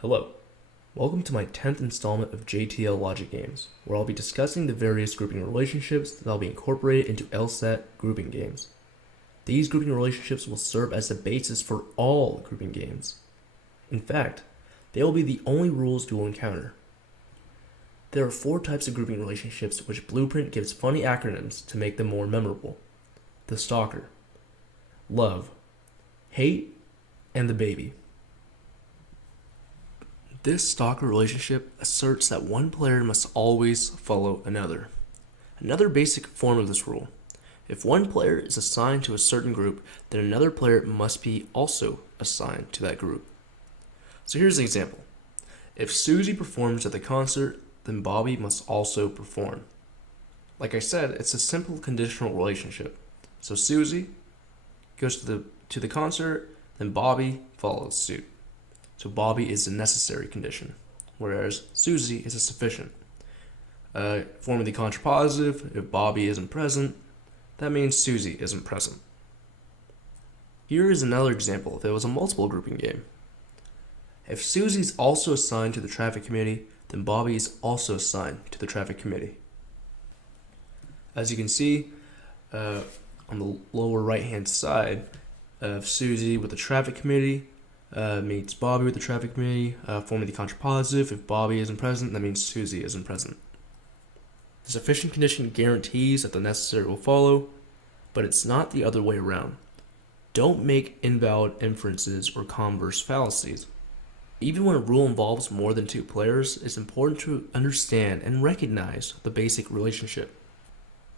Hello, welcome to my 10th installment of JTL Logic Games, where I'll be discussing the various grouping relationships that will be incorporated into LSAT Grouping Games. These grouping relationships will serve as the basis for all grouping games. In fact, they will be the only rules you will encounter. There are 4 types of grouping relationships which Blueprint gives funny acronyms to make them more memorable. The stalker, love, hate, and the baby. This stalker relationship asserts that one player must always follow another. Another basic form of this rule: if one player is assigned to a certain group, then another player must be also assigned to that group. So here's an example. If Susie performs at the concert, then Bobby must also perform. Like I said, it's a simple conditional relationship. So Susie goes to the concert, then Bobby follows suit. So Bobby is a necessary condition, whereas Susie is a sufficient. Forming the contrapositive, if Bobby isn't present, that means Susie isn't present. Here is another example if it was a multiple grouping game. If Susie is also assigned to the traffic committee, then Bobby is also assigned to the traffic committee. As you can see, on the lower right-hand side of Susie with the traffic committee, meets Bobby with the traffic committee, forming the contrapositive. If Bobby isn't present, that means Susie isn't present. The sufficient condition guarantees that the necessary will follow, but it's not the other way around. Don't make invalid inferences or converse fallacies. Even when a rule involves more than 2 players, it's important to understand and recognize the basic relationship.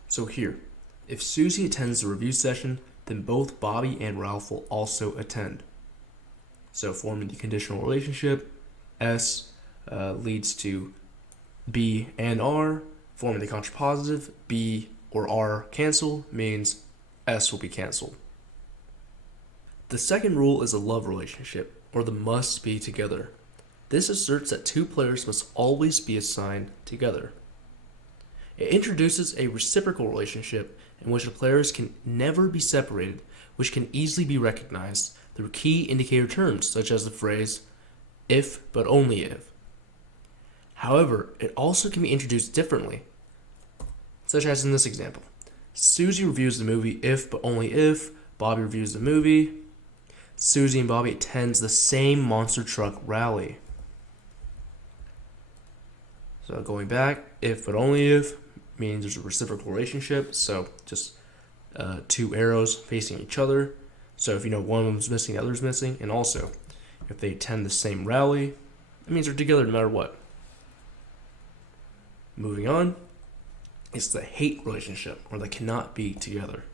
So here, if Susie attends the review session, then both Bobby and Ralph will also attend. So forming the conditional relationship, S leads to B and R. Forming the contrapositive, B or R cancel means S will be canceled. The second rule is a love relationship, or the must be together. This asserts that 2 players must always be assigned together. It introduces a reciprocal relationship in which the players can never be separated, which can easily be recognized through key indicator terms such as the phrase, if but only if. However, it also can be introduced differently, such as in this example. Susie reviews the movie if but only if Bobby reviews the movie. Susie and Bobby attends the same monster truck rally. So going back, if but only if means there's a reciprocal relationship, so just 2 arrows facing each other. So if one of them's missing, the other's missing. And also, if they attend the same rally, that means they're together no matter what. Moving on, it's the hate relationship, or they cannot be together.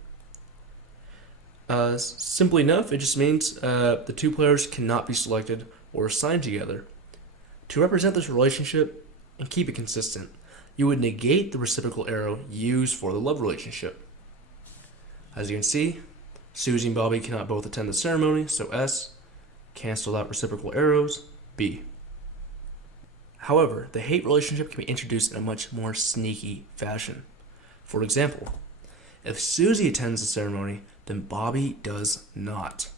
Simply enough, it just means the 2 players cannot be selected or assigned together. To represent this relationship and keep it consistent, you would negate the reciprocal arrow used for the love relationship. As you can see, Susie and Bobby cannot both attend the ceremony, so S. Cancel out reciprocal arrows, B. However, the hate relationship can be introduced in a much more sneaky fashion. For example, if Susie attends the ceremony, then Bobby does not.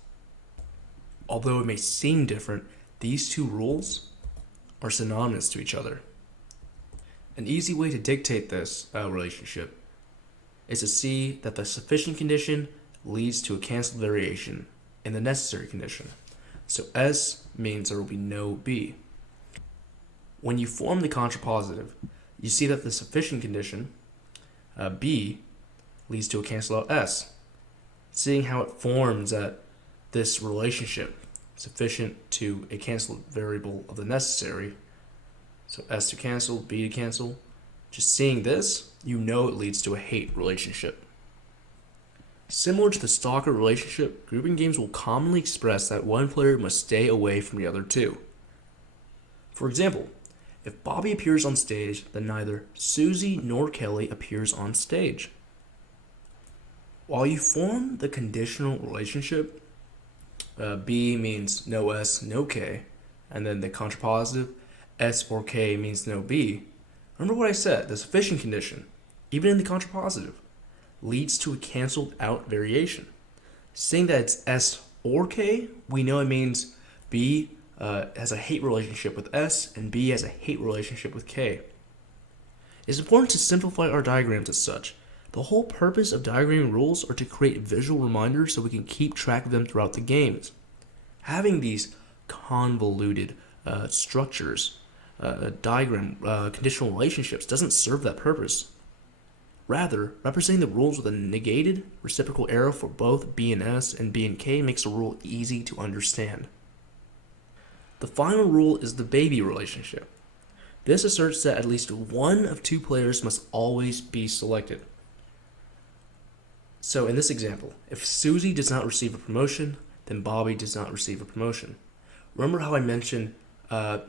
Although it may seem different, these 2 rules are synonymous to each other. An easy way to dictate this relationship is to see that the sufficient condition leads to a canceled variation in the necessary condition. So S means there will be no B. When you form the contrapositive, you see that the sufficient condition, B, leads to a cancel out S. Seeing how it forms that this relationship sufficient to a canceled variable of the necessary, so S to cancel, B to cancel, just seeing this, you know it leads to a hate relationship. Similar to the stalker relationship, grouping games will commonly express that one player must stay away from the other 2. For example, if Bobby appears on stage, then neither Susie nor Kelly appears on stage. While you form the conditional relationship, B means no S, no K, and then the contrapositive, S or K means no B. Remember what I said, the sufficient condition, even in the contrapositive, leads to a canceled out variation. Saying that it's S or K, we know it means B has a hate relationship with S, and B has a hate relationship with K. It's important to simplify our diagrams as such. The whole purpose of diagramming rules are to create visual reminders so we can keep track of them throughout the games. Having these convoluted structures, conditional relationships doesn't serve that purpose. Rather, representing the rules with a negated reciprocal arrow for both B and S and B and K makes a rule easy to understand. The final rule is the baby relationship. This asserts that at least one of two players must always be selected. So in this example, if Susie does not receive a promotion, then Bobby does not receive a promotion. Remember how I mentioned the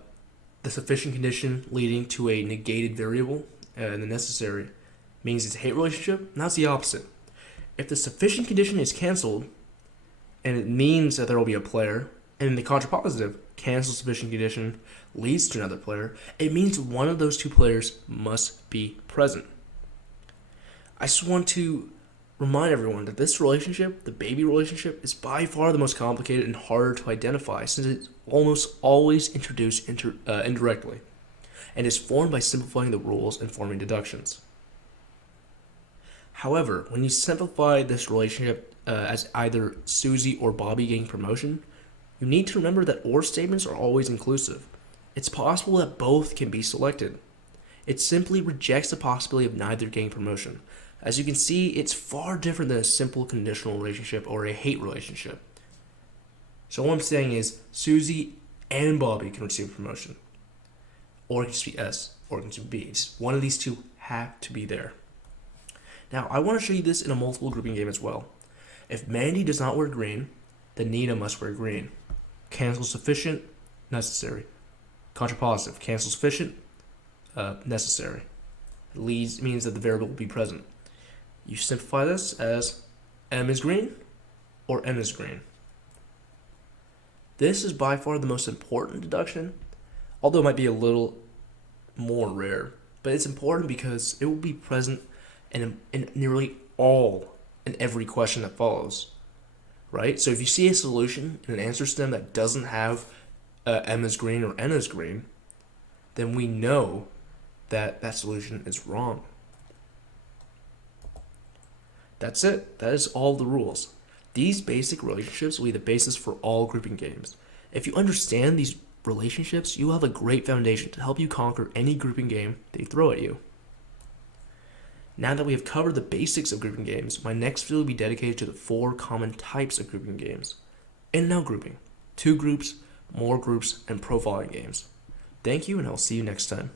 sufficient condition leading to a negated variable and the necessary means it's a hate relationship? Now it's the opposite. If the sufficient condition is canceled, and it means that there will be a player, and the contrapositive, cancel sufficient condition, leads to another player, it means one of those two players must be present. I just want to remind everyone that this relationship, the baby relationship, is by far the most complicated and harder to identify since it's almost always introduced indirectly, and is formed by simplifying the rules and forming deductions. However, when you simplify this relationship as either Susie or Bobby getting promotion, you need to remember that OR statements are always inclusive. It's possible that both can be selected. It simply rejects the possibility of neither getting promotion. As you can see, it's far different than a simple conditional relationship or a hate relationship. So what I'm saying is Susie and Bobby can receive a promotion. Or it can just be S, or it can just be B. One of these two have to be there. Now, I want to show you this in a multiple grouping game as well. If Mandy does not wear green, then Nina must wear green. Cancel sufficient, necessary. Contrapositive, cancel sufficient, necessary. Means that the variable will be present. You simplify this as M is green or N is green. This is by far the most important deduction, although it might be a little more rare, but it's important because it will be present in nearly all and every question that follows, right? So if you see a solution in an answer stem that doesn't have M is green or N is green, then we know that that solution is wrong. That's it. That is all the rules. These basic relationships will be the basis for all grouping games. If you understand these relationships, you will have a great foundation to help you conquer any grouping game they throw at you. Now that we have covered the basics of grouping games, my next video will be dedicated to the 4 common types of grouping games. In and out grouping, 2 groups, more groups, and profiling games. Thank you, and I'll see you next time.